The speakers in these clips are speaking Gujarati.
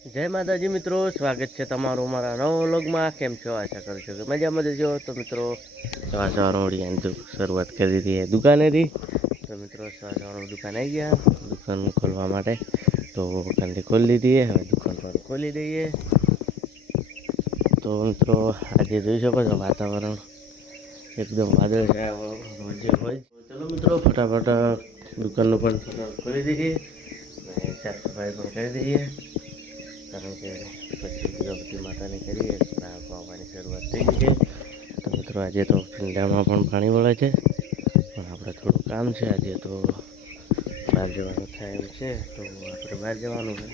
જય માતાજી મિત્રો, સ્વાગત છે તમારું મારા નવા વ્લોગમાં. કેમ છો? આશા કરું છું કે મજામાં જજો. તો મિત્રો સવારમાં ઉઠીને શરૂઆત કરી દીધી દુકાનેથી. તો મિત્રો સવારમાં દુકાન આવી ગયા દુકાન ખોલવા માટે. તો દુકાનથી ખોલી દીધી. હવે દુકાન પર ખોલી દઈએ. તો મિત્રો આજે જોઈ શકો છો વાતાવરણ એકદમ વાદળછાયા જે હોય. ચલો મિત્રો ફટાફટ દુકાનનું પણ ખોલી દઈએ અને સાફ સફાઈ પણ કરી દઈએ. કારણ કે પછી ગણપતિ માતાની કરીએ આવવાની શરૂઆત થઈ ગઈ છે. તો મિત્રો આજે તો પિંડામાં પણ પાણી વળે છે, પણ આપણે થોડું કામ છે આજે. તો બહાર જવાનું થાય એમ છે, તો આપણે બહાર જવાનું છે.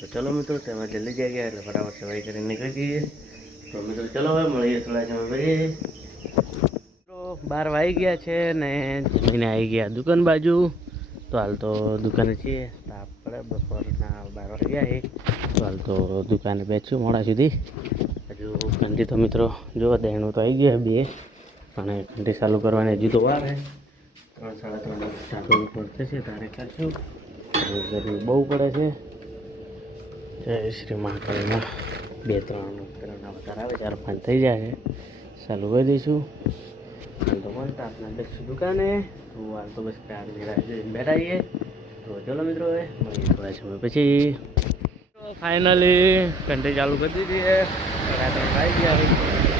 તો ચલો મિત્રો તેમાં જલ્દી જઈ ગયા એટલે ફટાફટ સફાઈ કરીને નીકળી જઈએ. તો મિત્રો ચલો હવે મળીએ થોડા સમય પછી. મિત્રો 12 વાગી ગયા છે ને જમીને આવી ગયા દુકાન બાજુ. તો હાલ તો દુકાને છીએ. તો આપણે બપોરના 12 વાગ્યા છે. તો હાલ તો દુકાને બેઠું મોડા સુધી. હજુ ઘંટી તો મિત્રો જો દેણું તો આવી ગયા બે, અને ઘંટી ચાલુ કરવાની હજુ તો વાર છે. 3-3:30 ચાલુ પણ થશે તારે કરશું. ગરમી બહુ પડે છે. જય શ્રી મહાકાળીમાં 2-3 અવતાર આવે 4-5 થઈ જાય છે. ચાલુ કરી દઈશું. હાલ તો પણ આપના બેઠશું દુકાને. તો હાલ તો બસ બેઠા છીએ. તો ચલો મિત્રો હવે મળીએ થોડા સમય પછી. ફાઇનલી ઘંટી ચાલુ કરી દીધી છે. 3:30 આવી ગયા.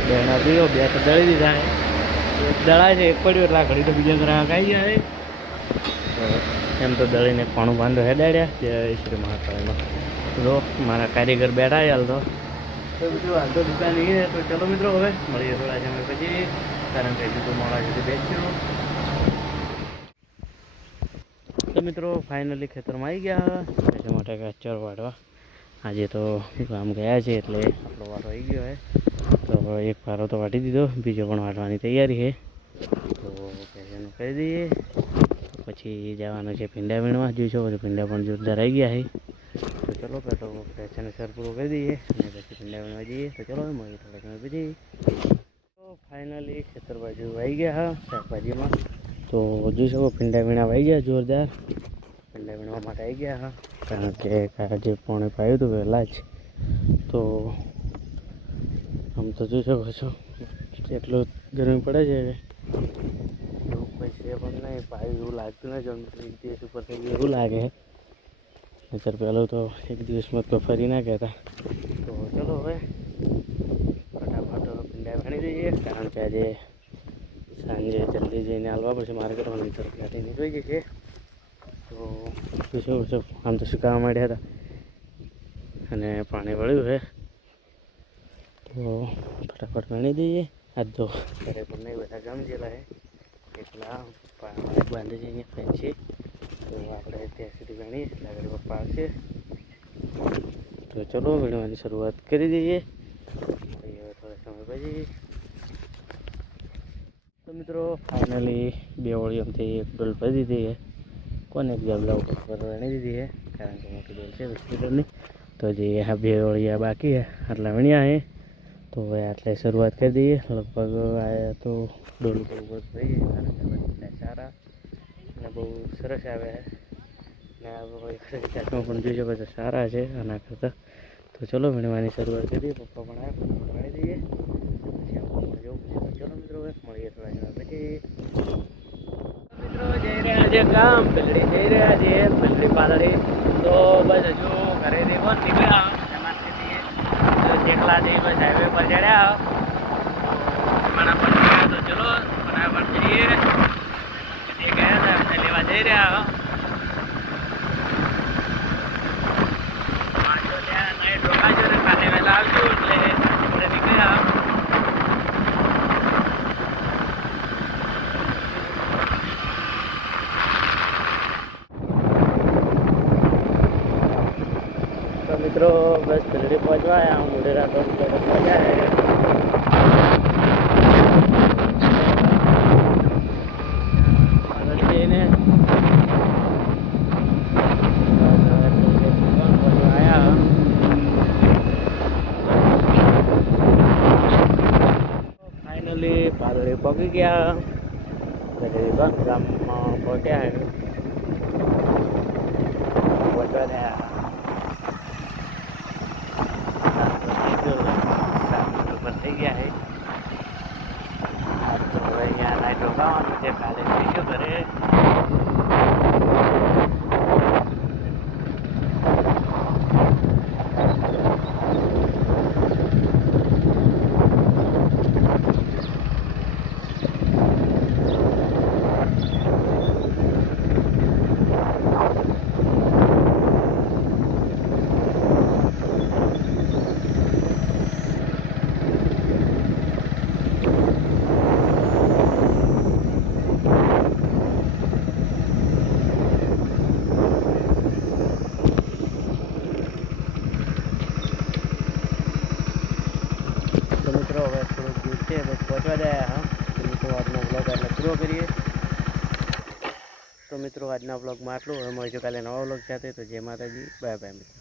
બેણા પીવો, બે તો દળી દીધા છે. એક દળાય છે, એક પડ્યું એટલે ઘડી તો બીજા ગ્રાહક આવી ગયા છે. એમ તો દળીને પાણું બાંધો હેડાડ્યા. જય શ્રી મહાકાળીમાં. તો મારા કારીગર બેઠા હાલ તો બીજું હાલ તો દુકાન છે. તો ચલો મિત્રો હવે મળીએ થોડા સમય પછી, કારણ કે હજુ તો મોડા સુધી બેસ્યું. તો મિત્રો ફાઇનલી ખેતરમાં આવી ગયા એના માટે ચર વાળવા. આજે તો ગામ ગયા છે એટલે આપણો વારો આવી ગયો છે. તો એક વારો તો વાટી દીધો, બીજો પણ વાટવાની તૈયારી છે. તો એનું કરી દઈએ. પછી જવાનું છે ભીંડા વીણવા. જોઈ શકો છો ભીંડા પણ જોરદાર આવી ગયા છે. તો ચલો પહેલો ફેશને સર પૂરો કરી દઈએ અને પછી ભીંડા વીણવા જઈએ. તો ચલો મળીએ થોડા સમય પછી. તો ફાઇનલી ખેતર બાજુ આવી ગયા શાકભાજીમાં. તો જોઈ શકો ભીંડા વીણા આવી ગયા જોરદાર. ભીંડા વીણવા માટે આવી ગયા, કારણ કે આજે પાણી પાયું હતું વહેલા જ. તો આમ તો જોઈ શકો છો એટલું ગરમી પડે છે. એવું પૈસે પણ નહીં પાયું એવું લાગતું નથી. એક દિવસ ઉપર થઈ ગયું એવું લાગે. નહીતર પહેલું તો એક દિવસમાં તો ફરી ના કહેતા. તો ચલો હવે ફટાફટ ભીંડા વીણી દઈએ, કારણ કે આજે સાંજે જલ્દી જઈને હાલવા પડશે માર્કેટમાં, નહીં તો ત્યાંથી નીકળી જશે. તો શું આમ તો સુકાવા માંડ્યા હતા અને પાણી વળ્યું છે. તો ફટાફટ વીણી દઈએ. આજ તો ઘરે પણ નહીં બધા ગામ ગયેલા છે, એટલા બાંધી જઈને ફેંચીએ. તો આપણે ત્યાં સુધી વીણીએ એટલે આગળ પપ્પા આવશે. તો ચલો વીણવાની શરૂઆત કરી દઈએ. મળીએ થોડા સમય પછી. તો મિત્રો ફાઇનલી 2 વળીઓમાંથી એક ડોલ ભરી દીધી છે. કોને એક ગબલા ઉપર વીણી દીધી છે, કારણ કે મોટી ડોલ છે 20 લીટરની. તો જે આ 2 વળિયા બાકી છે આટલા વીણ્યા છે. તો હવે આટલે શરૂઆત કરી દઈએ. લગભગ આ તો ડોલ ઉપર થઈ જાય, કારણ કે બધા સારા અને બહુ સરસ આવ્યા છે. ને આ પણ જોઈ શકો છો સારા છે આના કરતાં. તો ચલો વીણવાની શરૂઆત કરીએ. પપ્પા પણ આવ્યા પણ વીણી દઈએ પછી આપણે જવું પડશે. ચલો મિત્રો હવે મળીએ થોડા સમય પછી. મિત્રો જઈ રહ્યા છે ગામ, પલડી જઈ રહ્યા છે, પલડી પાલડી. તો બસ હજુ ઘરેથી પણ નીકળ્યા જેકલાથી બસ હાઈવે પર ચડ્યા. તો ચલો ફટાફટ જઈએ. જે ગયા હતા એમને લેવા જઈ રહ્યા. નાઈટ રોકાજો ને કાલે વહેલા આવજો એટલે આપણે નીકળ્યા. તો મિત્રો બસ પલડી પહોંચવા આવ્યા. મોઢેરા રોડ પર પહોંચ્યા. આગળ જઈને આવ્યા. ફાઇનલી પાલડી પહોંચી ગયા. ગામમાં પહોંચ્યા. પહોંચવા રહ્યા. છે બસ પહોંચવા જ આવ્યા. હા તો મિત્રો આજનો બ્લોગ એટલે પૂરો કરીએ. તો મિત્રો આજના બ્લોગમાં આટલું. હવે મળીશું કાલે નવા બ્લોગ સાથે. તો જય માતાજી, બાય બાય મિત્રો.